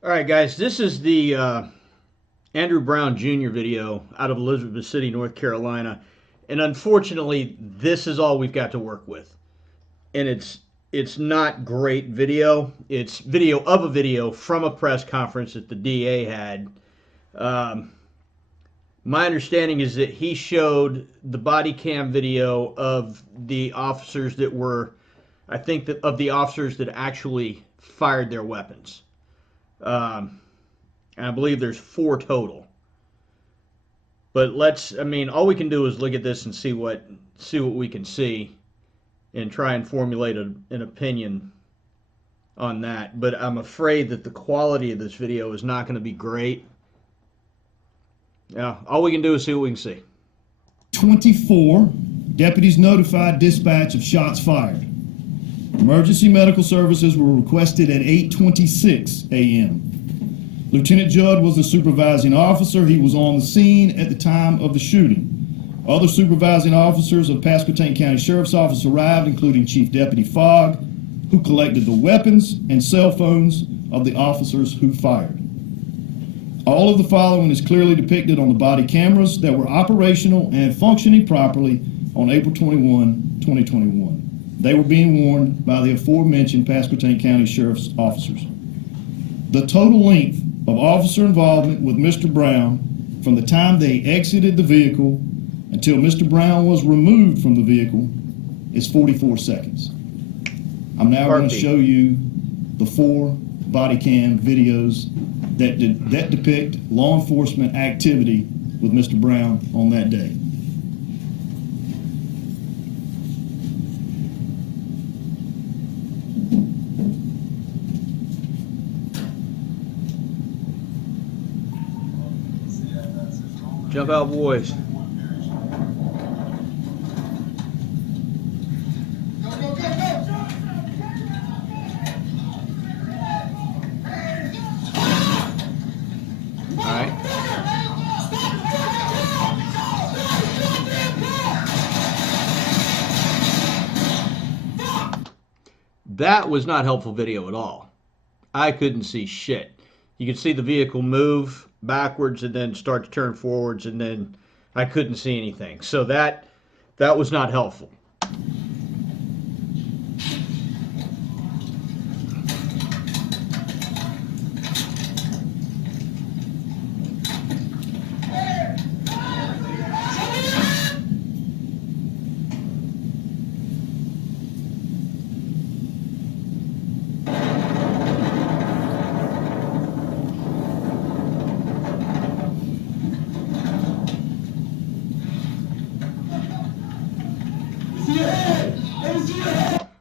All right, guys, this is the Andrew Brown Jr. video out of Elizabeth City, North Carolina. And unfortunately, this is all we've got to work with. And it's not great video. It's video of a video from a press conference that the DA had. Um, my understanding is that he showed the body cam video of the officers that were, I think, that of the officers that actually fired their weapons. Um, and I believe there's 4 total. But all we can do is look at this and see what we can see and try and formulate an opinion on that. But I'm afraid that the quality of this video is not going to be great. Yeah, all we can do is see what we can see. 24, deputies notified dispatch of shots fired. Emergency medical services were requested at 8:26 a.m. Lieutenant Judd was the supervising officer. He was on the scene at the time of the shooting. Other supervising officers of Pasquotank County Sheriff's Office arrived, including Chief Deputy Fogg, who collected the weapons and cell phones of the officers who fired. All of the following is clearly depicted on the body cameras that were operational and functioning properly on April 21, 2021. They were being worn by the aforementioned Pasquotank County Sheriff's officers. The total length of officer involvement with Mr. Brown from the time they exited the vehicle until Mr. Brown was removed from the vehicle is 44 seconds. I'm now going to show you the 4 body cam videos that depict law enforcement activity with Mr. Brown on that day. Jump out, boys. All right. That was not helpful video at all. I couldn't see shit. You could see the vehicle move backwards and then start to turn forwards, and then I couldn't see anything. So that was not helpful.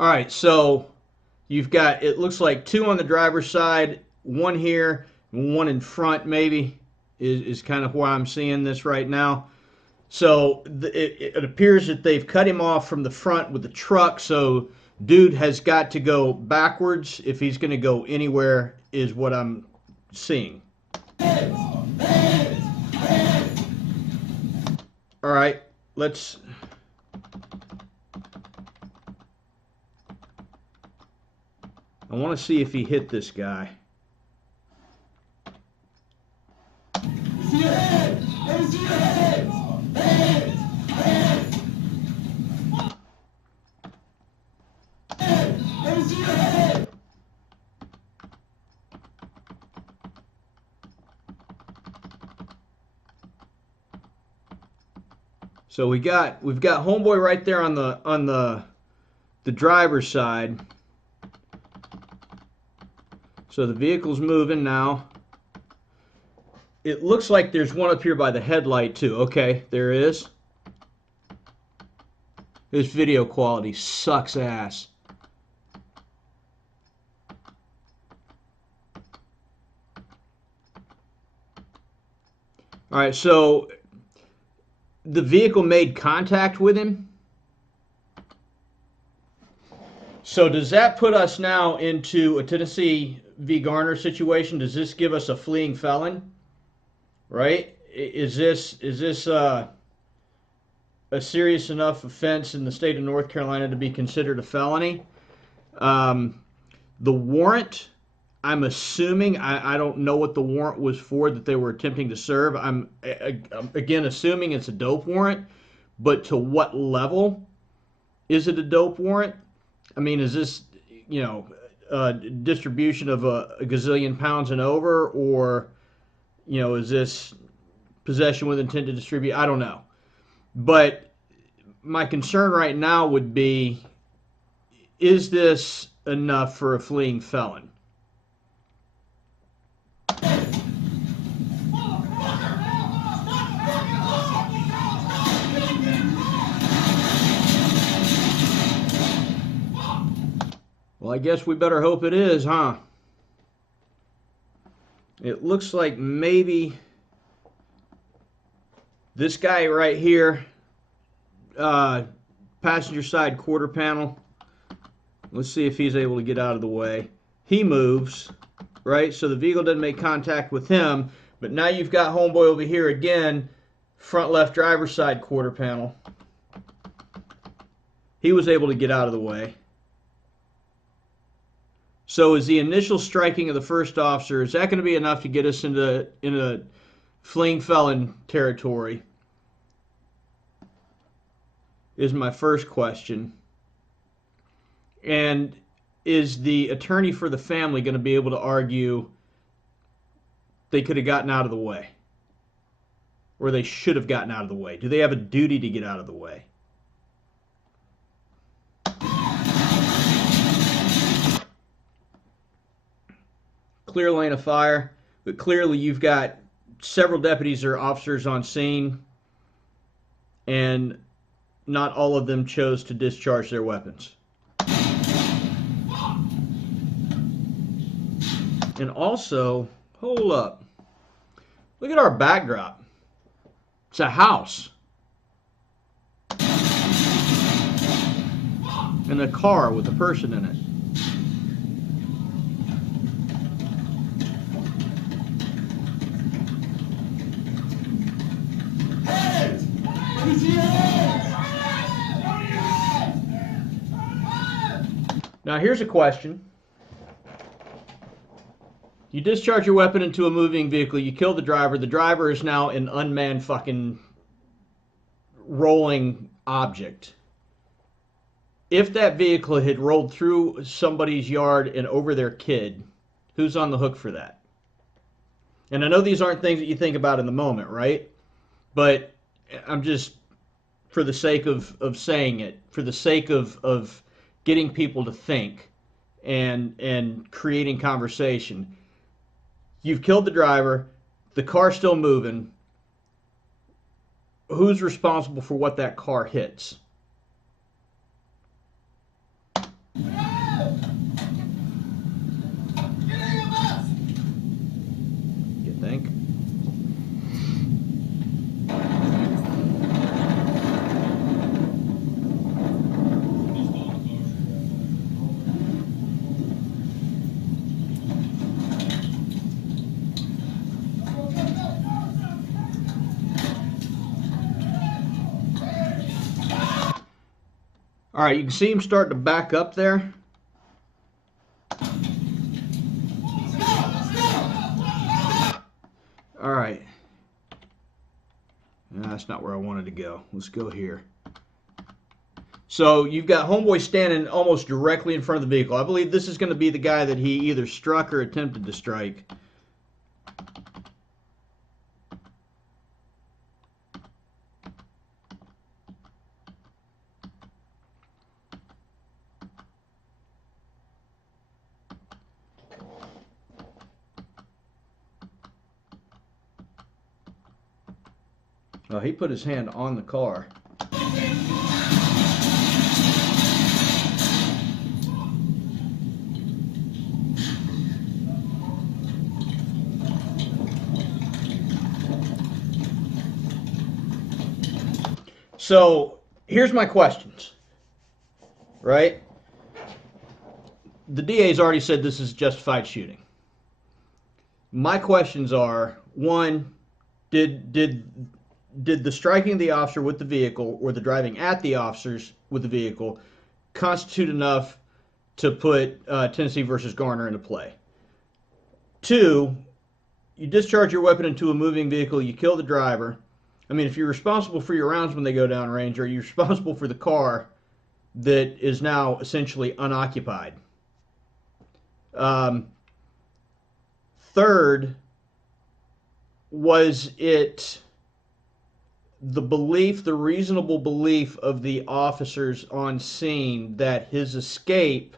All right, so you've got, it looks like 2 on the driver's side, 1 here, and 1 in front maybe, is kind of why I'm seeing this right now. So it appears that they've cut him off from the front with the truck, so dude has got to go backwards if he's going to go anywhere, is what I'm seeing. All right, let's... I want to see if he hit this guy. So we've got homeboy right there on the driver's side. So the vehicle's moving now. It looks like there's one up here by the headlight too. Okay, there is. This video quality sucks ass. All right, so the vehicle made contact with him. So does that put us now into a Tennessee v. Garner situation? Does this give us a fleeing felon? Right? Is this a serious enough offense in the state of North Carolina to be considered a felony? The warrant I'm assuming, I don't know what the warrant was for that they were attempting to serve. I'm again assuming it's a dope warrant, but to what level is it a dope warrant? I mean, is this, you know, distribution of a gazillion pounds and over, or, you know, is this possession with intent to distribute? I don't know. But my concern right now would be, is this enough for a fleeing felon? Well, I guess we better hope it is, huh? It looks like maybe this guy right here, passenger side quarter panel. Let's see if he's able to get out of the way. He moves, right? So the vehicle doesn't make contact with him. But now you've got homeboy over here again, front left driver's side quarter panel. He was able to get out of the way. So is the initial striking of the first officer, is that going to be enough to get us into fleeing felon territory? Is my first question. And is the attorney for the family going to be able to argue they could have gotten out of the way? Or they should have gotten out of the way? Do they have a duty to get out of the way? Clear lane of fire, but clearly you've got several deputies or officers on scene, and not all of them chose to discharge their weapons. And also, hold up, look at our backdrop. It's a house and a car with a person in it. Now here's a question. You discharge your weapon into a moving vehicle, you kill the driver. The driver is now an unmanned fucking rolling object. If that vehicle had rolled through somebody's yard and over their kid, who's on the hook for that? And I know these aren't things that you think about in the moment, right? But I'm just, for the sake of saying it, for the sake of getting people to think and creating conversation. You've killed the driver, the car's still moving. Who's responsible for what that car hits? You think? All right, you can see him starting to back up there. All right. No, that's not where I wanted to go. Let's go here. So you've got homeboy standing almost directly in front of the vehicle. I believe this is going to be the guy that he either struck or attempted to strike. Oh, he put his hand on the car. So here's my questions, right? The DA's already said this is justified shooting. My questions are, one, did the striking of the officer with the vehicle or the driving at the officers with the vehicle constitute enough to put Tennessee versus Garner into play? Two, you discharge your weapon into a moving vehicle, you kill the driver. I mean, if you're responsible for your rounds when they go down range, or you're responsible for the car that is now essentially unoccupied. Um, Third, was it the belief, the reasonable belief of the officers on scene that his escape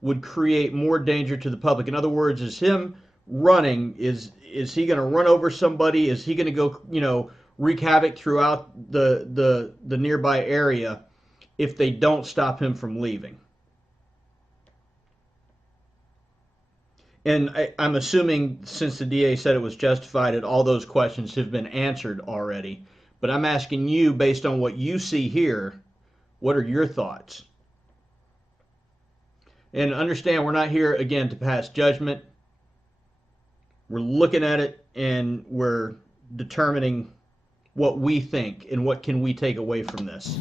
would create more danger to the public? In other words, is him running, is he going to run over somebody? Is he going to go, wreak havoc throughout the nearby area if they don't stop him from leaving? And I'm assuming, since the DA said it was justified, that all those questions have been answered already. But I'm asking you, based on what you see here, what are your thoughts? And understand, we're not here, again, to pass judgment. We're looking at it and we're determining what we think and what can we take away from this.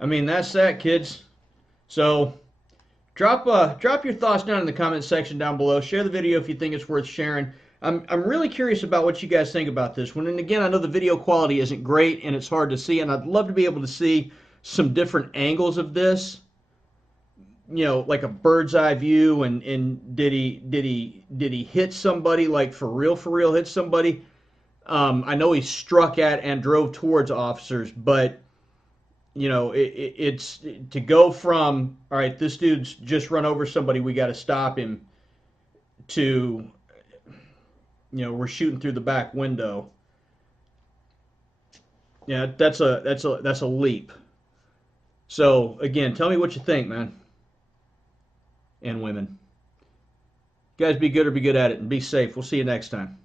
I mean, that's that, kids. So drop your thoughts down in the comment section down below. Share the video if you think it's worth sharing. I'm really curious about what you guys think about this one. And again, I know the video quality isn't great and it's hard to see, and I'd love to be able to see some different angles of this. Like a bird's eye view, and did he hit somebody, like for real hit somebody? I know he struck at and drove towards officers, but it's to go from, all right, this dude's just run over somebody, we got to stop him, to, we're shooting through the back window. Yeah, that's a leap. So again, tell me what you think, man, and women. You guys be good or be good at it, and be safe. We'll see you next time.